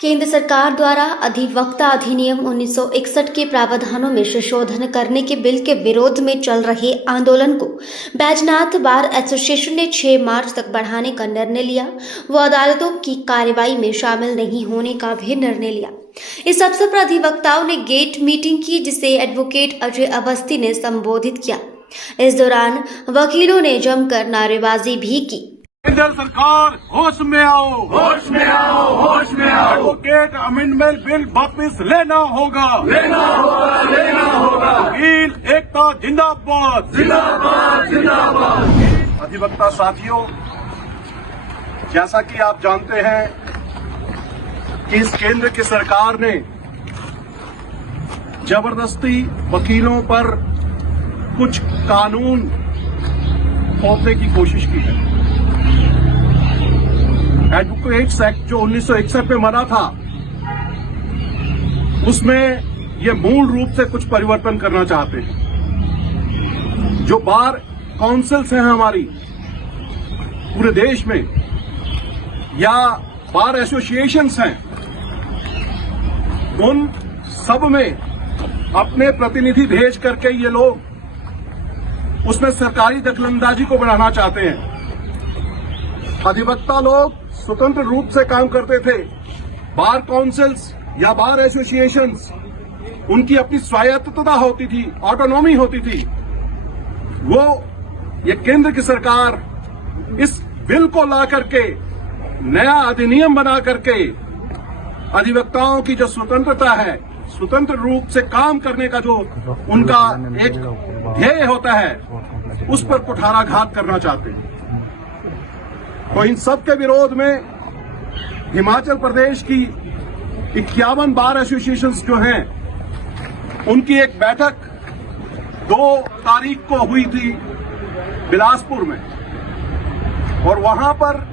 केंद्र सरकार द्वारा अधिवक्ता अधिनियम 1961 के प्रावधानों में संशोधन करने के बिल के विरोध में चल रहे आंदोलन को बैजनाथ बार एसोसिएशन ने 6 मार्च तक बढ़ाने का निर्णय लिया। वो अदालतों की कार्रवाई में शामिल नहीं होने का भी निर्णय लिया। इस अवसर पर अधिवक्ताओं ने गेट मीटिंग की, जिसे एडवोकेट अजय अवस्थी ने संबोधित किया। इस दौरान वकीलों ने जमकर नारेबाजी भी की। केंद्र सरकार होश में आओ, होश में आओ, होश में आओ। एडवोकेट अमेंडमेंट बिल वापस लेना होगा, लेना होगा, लेना होगा। वकील एकता जिंदाबाद, जिंदाबाद, जिंदाबाद। अधिवक्ता साथियों, जैसा कि आप जानते हैं कि इस केंद्र की सरकार ने जबरदस्ती वकीलों पर कुछ कानून थोपने की कोशिश की है। एडवोकेट्स एक्ट जो 1961 में बना था, उसमें ये मूल रूप से कुछ परिवर्तन करना चाहते हैं। जो बार काउंसिल्स हैं हमारी पूरे देश में, या बार एसोसिएशंस हैं, उन सब में अपने प्रतिनिधि भेज करके ये लोग उसमें सरकारी दखलंदाजी को बढ़ाना चाहते हैं। अधिवक्ता लोग स्वतंत्र रूप से काम करते थे। बार काउंसिल्स या बार एसोसिएशंस, उनकी अपनी स्वायत्तता होती थी, ऑटोनॉमी होती थी। वो ये केंद्र की सरकार इस बिल को ला करके नया अधिनियम बना करके अधिवक्ताओं की जो स्वतंत्रता है, स्वतंत्र रूप से काम करने का जो उनका एक ध्येय होता है, उस पर कुठाराघात करना चाहते हैं। तो इन सब के विरोध में हिमाचल प्रदेश की 51 बार एसोसिएशंस जो हैं, उनकी एक बैठक 2 तारीख को हुई थी बिलासपुर में, और वहां पर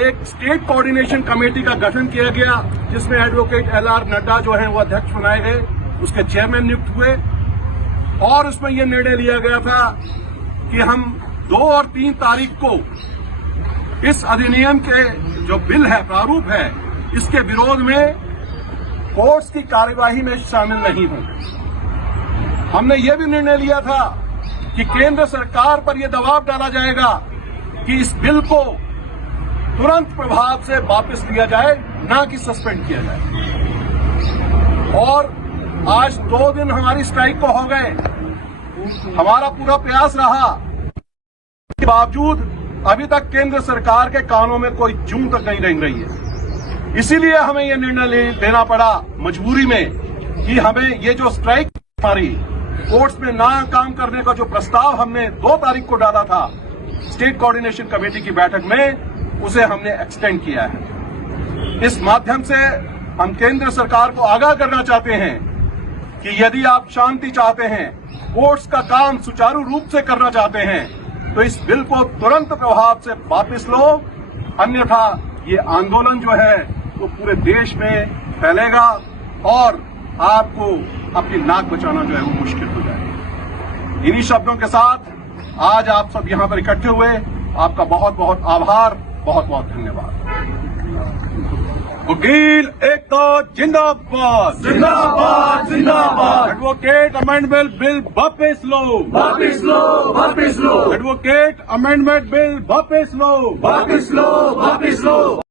एक स्टेट कोऑर्डिनेशन कमेटी का गठन किया गया, जिसमें एडवोकेट LR नड्डा जो हैं वो अध्यक्ष बनाए गए, उसके चेयरमैन नियुक्त हुए। और उसमें यह निर्णय लिया गया था कि हम 2 और 3 तारीख को इस अधिनियम के जो बिल है, प्रारूप है, इसके विरोध में कोर्ट्स की कार्यवाही में शामिल नहीं होंगे। हमने ये भी निर्णय लिया था कि केंद्र सरकार पर यह दबाव डाला जाएगा कि इस बिल को तुरंत प्रभाव से वापस लिया जाए, ना कि सस्पेंड किया जाए। और आज 2 दिन हमारी स्ट्राइक को हो गए। हमारा पूरा प्रयास रहा, के बावजूद अभी तक केंद्र सरकार के कानों में कोई जूं तक नहीं रेंग रही है। इसीलिए हमें यह निर्णय लेना पड़ा मजबूरी में कि हमें ये जो स्ट्राइक हमारी कोर्ट्स में ना काम करने का जो प्रस्ताव हमने 2 तारीख को डाला था स्टेट कोऑर्डिनेशन कमेटी की बैठक में, उसे हमने एक्सटेंड किया है। इस माध्यम से हम केंद्र सरकार को आगाह करना चाहते हैं कि यदि आप शांति चाहते हैं, कोर्ट्स का काम सुचारू रूप से करना चाहते हैं, तो इस बिल को तुरंत प्रभाव से वापस लो, अन्यथा ये आंदोलन जो है वो पूरे देश में फैलेगा और आपको अपनी नाक बचाना जो है वो मुश्किल हो जाएगा। इन्हीं शब्दों के साथ आज आप सब यहां पर इकट्ठे हुए, आपका बहुत बहुत आभार, बहुत बहुत धन्यवाद। वकील एकता जिंदाबाद, जिंदाबाद, जिंदाबाद। एडवोकेट अमेंडमेंट बिल वापस लो, वापस लो, वापस लो। एडवोकेट अमेंडमेंट बिल वापस लो, वापस लो, वापस लो।